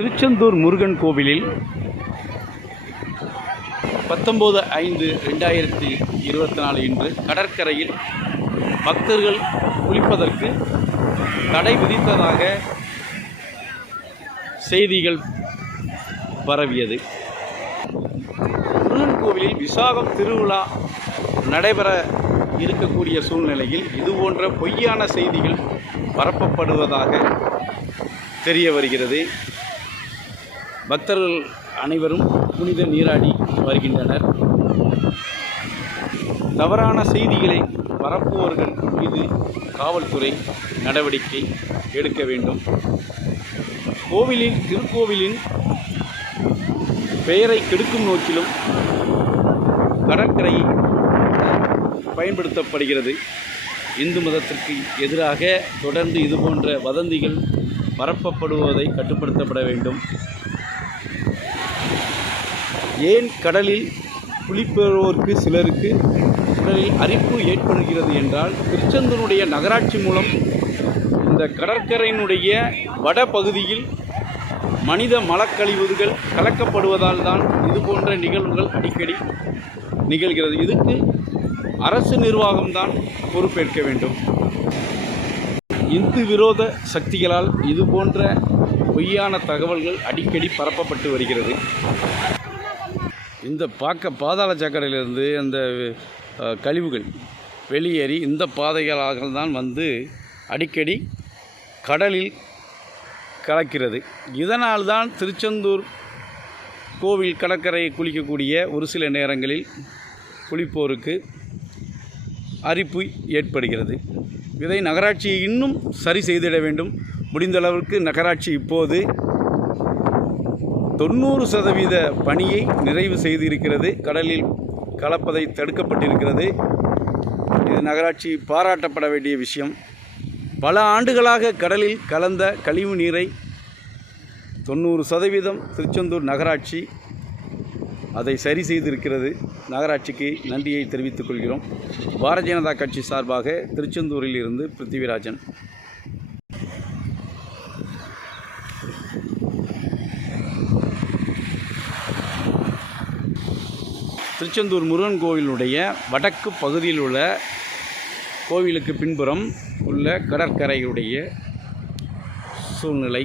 திருச்செந்தூர் முருகன் கோவிலில் பத்தொம்போது ஐந்து ரெண்டாயிரத்தி இருபத்தி நாலு இன்று கடற்கரையில் பக்தர்கள் குளிப்பதற்கு தடை விதித்ததாக செய்திகள் பரவியது. முருகன் கோவிலில் விசாகம் திருவிழா நடைபெற இருக்கக்கூடிய சூழ்நிலையில் இது போன்ற பொய்யான செய்திகள் பரப்பப்படுவதாக தெரிய வருகிறது. பக்தர்கள் அனைவரும் புனித நீராடி வருகின்றனர். தவறான செய்திகளை பரப்புவோர்கள் மீது காவல்துறை நடவடிக்கை எடுக்க வேண்டும். கோவிலின் திருக்கோவிலின் பெயரை கெடுக்கும் நோக்கிலும் கடற்கரை பயன்படுத்தப்படுகிறது. இந்து மதத்திற்கு எதிராக தொடர்ந்து இதுபோன்ற வதந்திகள் பரப்பப்படுவதை கட்டுப்படுத்தப்பட வேண்டும். ஏன் கடலில் குளிப்பவருக்கு சிலருக்கு கடலில் அரிப்பு ஏற்படுகிறது என்றால் திருச்செந்தூருடைய நகராட்சி மூலம் இந்த கடற்கரையினுடைய வட பகுதியில் மனித மலக்கழிவுகள் கலக்கப்படுவதால் தான் இது போன்ற நிகழ்வுகள் அடிக்கடி நிகழ்கிறது. இதுக்கு அரசு நிர்வாகம்தான் பொறுப்பேற்க வேண்டும். இந்து விரோத சக்திகளால் இது போன்ற பொய்யான தகவல்கள் அடிக்கடி பரப்பப்பட்டு வருகிறது. இந்த பார்க்க பாதாள சாக்கடையிலிருந்து அந்த கழிவுகள் வெளியேறி இந்த பாதைகளாக தான் வந்து அடிக்கடி கடலில் கலக்கிறது. இதனால் தான் திருச்செந்தூர் கோவில் கடற்கரையை குளிக்கக்கூடிய ஒரு சில நேரங்களில் குளிப்போருக்கு அரிப்பு ஏற்படுகிறது. இதை நகராட்சி இன்னும் சரி செய்திட வேண்டும். முடிந்தளவுக்கு நகராட்சி இப்போது தொண்ணூறு சதவீத பணியை நிறைவு செய்திருக்கிறது. கடலில் கலப்பதை தடுக்கப்பட்டிருக்கிறது. இது நகராட்சி பாராட்டப்பட வேண்டிய விஷயம். பல ஆண்டுகளாக கடலில் கலந்த கழிவு நீரை தொண்ணூறு சதவீதம் திருச்செந்தூர் நகராட்சி அதை சரி செய்திருக்கிறது. நகராட்சிக்கு நன்றியை தெரிவித்துக் கொள்கிறோம். பாரதிய ஜனதா கட்சி சார்பாக திருச்செந்தூரில் இருந்து பிருத்திவிராஜன். திருச்செந்தூர் முருகன் கோவிலுடைய வடக்கு பகுதியில் உள்ள கோவிலுக்கு பின்புறம் உள்ள கடற்கரையுடைய சூழ்நிலை.